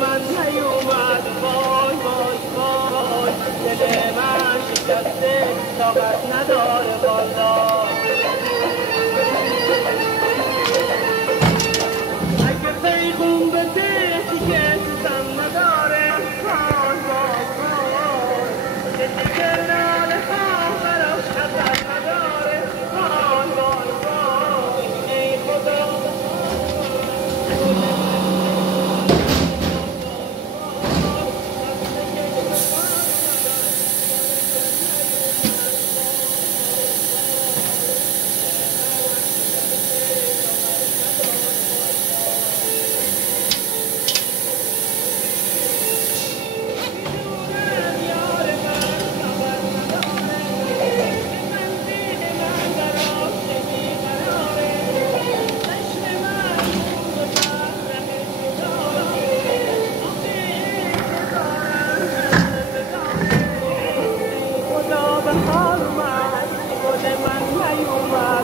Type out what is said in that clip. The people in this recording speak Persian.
من نیومد وای وای وای دل من شکسته طاقت نداره والا اگه پیغون بده دیگه سوزم نداره وای وای وای دیگه ناله ها براش خطر نداره وای وای وای ای خدا بهار اومد گل من نیومد